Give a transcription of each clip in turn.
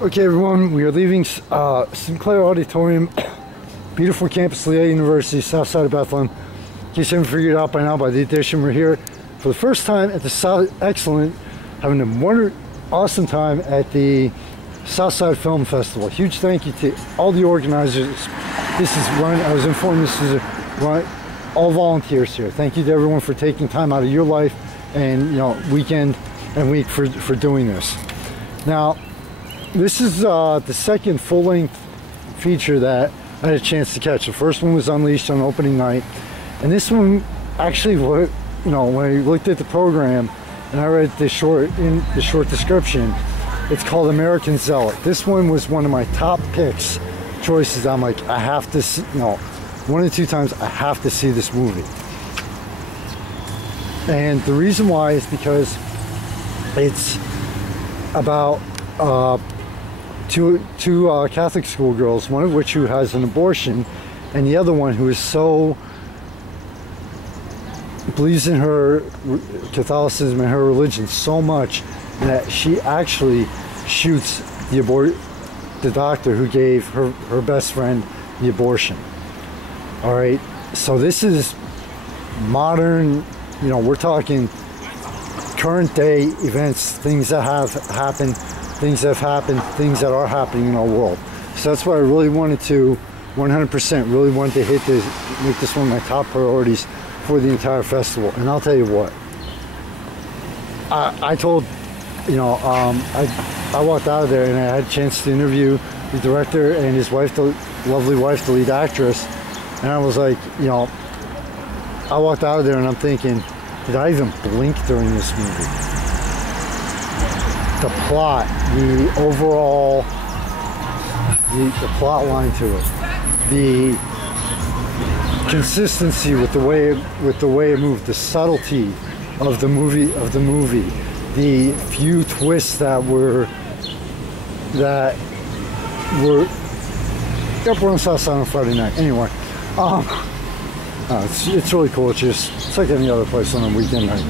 Okay, everyone, we are leaving Sinclair Auditorium, beautiful campus, Lehigh University, south side of Bethlehem. In case you haven't figured it out by now by the addition, we're here for the first time at the South, having a awesome time at the Southside Film Festival. Huge thank you to all the organizers. This is run, I was informed this is run, all volunteers here. Thank you to everyone for taking time out of your life and, weekend and week for doing this. Now, this is the second full-length feature that I had a chance to catch. The first one was Unleashed on opening night, and this one actually, when I looked at the program and I read the short description, it's called American Zealot. This one was one of my top picks, choices. I'm like, I have to see, one or two times I have to see this movie. And the reason why is because it's about two Catholic schoolgirls, one of which who has an abortion, and the other one who is so believes in her Catholicism and her religion so much that she actually shoots the doctor who gave her best friend the abortion. All right, so this is modern, we're talking current day events, things that have happened, things that are happening in our world. So that's why I really wanted to, 100% really wanted to make this one of my top priorities for the entire festival. And I'll tell you what, I told, I walked out of there and I had a chance to interview the director and his wife, the lovely wife, the lead actress. And I was like, I walked out of there and I'm thinking, did I even blink during this movie? The plot, the overall, the plot line to it, the consistency with the way it moved, the subtlety of the movie, the few twists that were up on Southside on Friday night. Anyway, it's really cool. It's like any other place on a weekend night.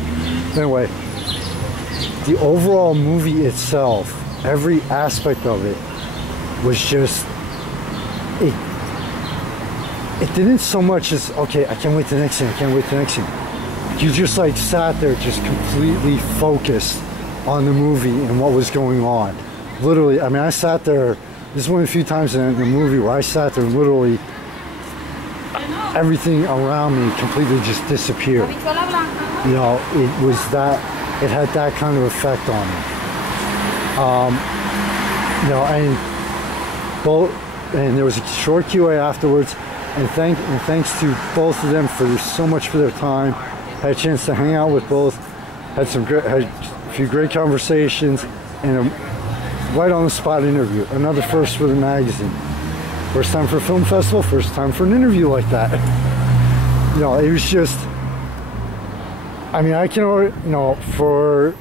Anyway, the overall movie itself, every aspect of it was just, it didn't so much as, okay, I can't wait to the next scene, I can't wait to the next scene. You just like sat there just completely focused on the movie and what was going on. Literally, I mean, I sat there, this is one of the few times in the movie where I sat there and literally everything around me completely just disappeared. It was that, it had that kind of effect on me. And there was a short QA afterwards, and thanks to both of them for so much for their time. Had a chance to hang out with both, had a few great conversations, and a right on the spot interview. Another first for the magazine. First time for a film festival, first time for an interview like that. It was just, I mean, I can already, for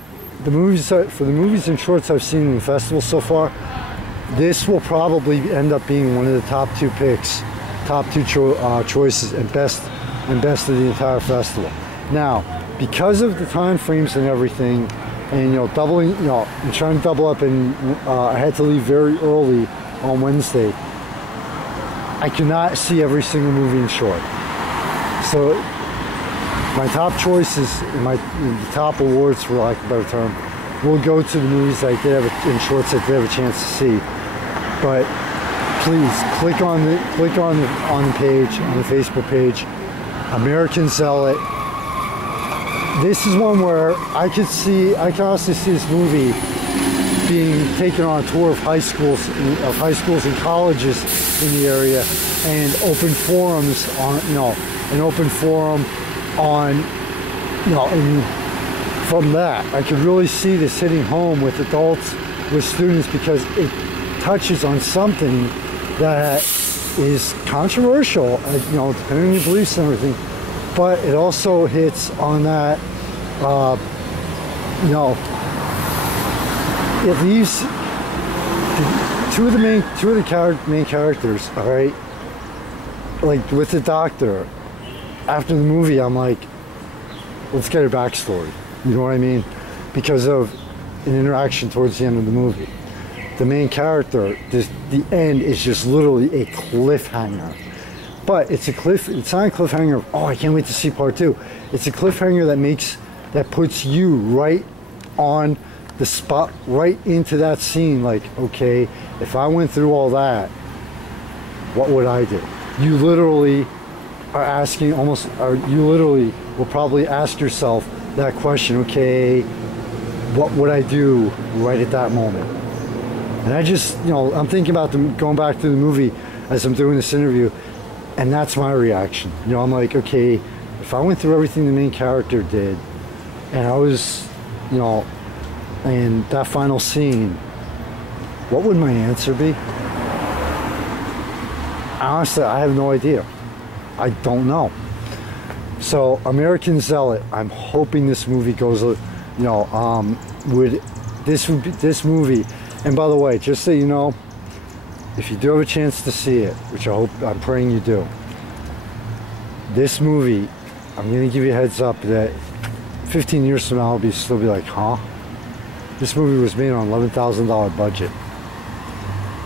the movies and shorts I've seen in the festival so far, this will probably end up being one of the top two picks, top two choices and best of the entire festival. Now, because of the time frames and everything, and doubling, and trying to double up, and I had to leave very early on Wednesday. I could not see every single movie in short. So my top choices, the top awards, for lack of a better term, will go to the movies I did have in shorts I did have a chance to see. But please click on the page, on the Facebook page, American Zealot. This is one where I can honestly see this movie being taken on a tour of high schools and colleges in the area, and open forums on, an open forum on, and from that, I could really see this hitting home with adults, with students, because it touches on something that is controversial, depending on your beliefs and everything, but it also hits on that, it leaves two of the main characters, all right, like with the doctor. After the movie, I'm like, let's get her backstory. You know what I mean? Because of an interaction towards the end of the movie. the main character, the end is just literally a cliffhanger. But it's not a cliffhanger of, oh, I can't wait to see part 2. It's a cliffhanger that puts you right on the spot, right into that scene. Like, okay, if I went through all that, what would I do? You literally are asking you literally will probably ask yourself that question, okay, what would I do right at that moment? And I just, I'm thinking about going back to the movie as I'm doing this interview, and that's my reaction. I'm like, okay, if I went through everything the main character did, and I was, in that final scene, what would my answer be? Honestly, I have no idea. I don't know. So, American Zealot, I'm hoping this movie goes, this movie, and by the way, just so you know, if you do have a chance to see it, which I'm praying you do, this movie, I'm going to give you a heads up that 15 years from now, I'll still be like, huh? This movie was made on an $11,000 budget.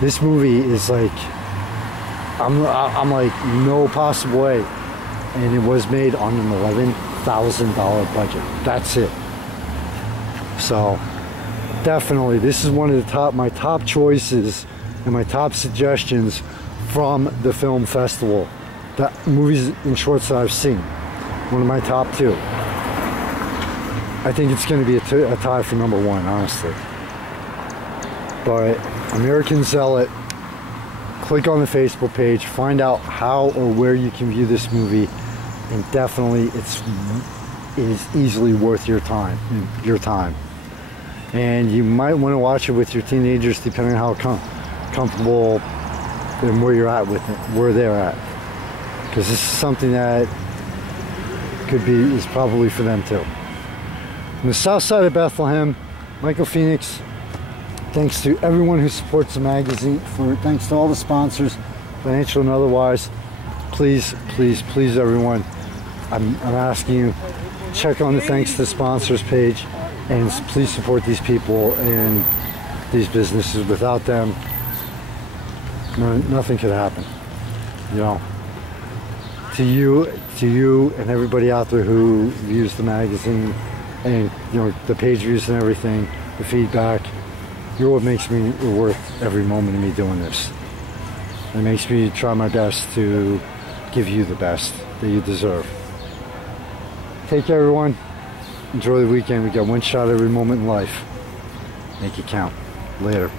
This movie is like, I'm like, no possible way. And it was made on an $11,000 budget. That's it. So, definitely, this is one of my top choices and my top suggestions from the film festival. The movies and shorts that I've seen. One of my top 2. I think it's going to be a tie for number 1, honestly. But American Zealot, click on the Facebook page, find out how or where you can view this movie, and definitely it is easily worth your time. And you might want to watch it with your teenagers, depending on how comfortable and where you're at with it, where they're at, because this is something that is probably for them too. From the south side of Bethlehem, Michael Phoenix, thanks to everyone who supports the magazine, thanks to all the sponsors, financial and otherwise. Please, please, please, everyone, I'm asking you, check on the thanks to sponsors page, and please support these people and these businesses. Without them, nothing could happen. To you and everybody out there who views the magazine, and the page views and everything, the feedback, you're what makes me worth every moment of me doing this. It makes me try my best to give you the best that you deserve. Take care, everyone. Enjoy the weekend. We got one shot every moment in life. Make it count. Later.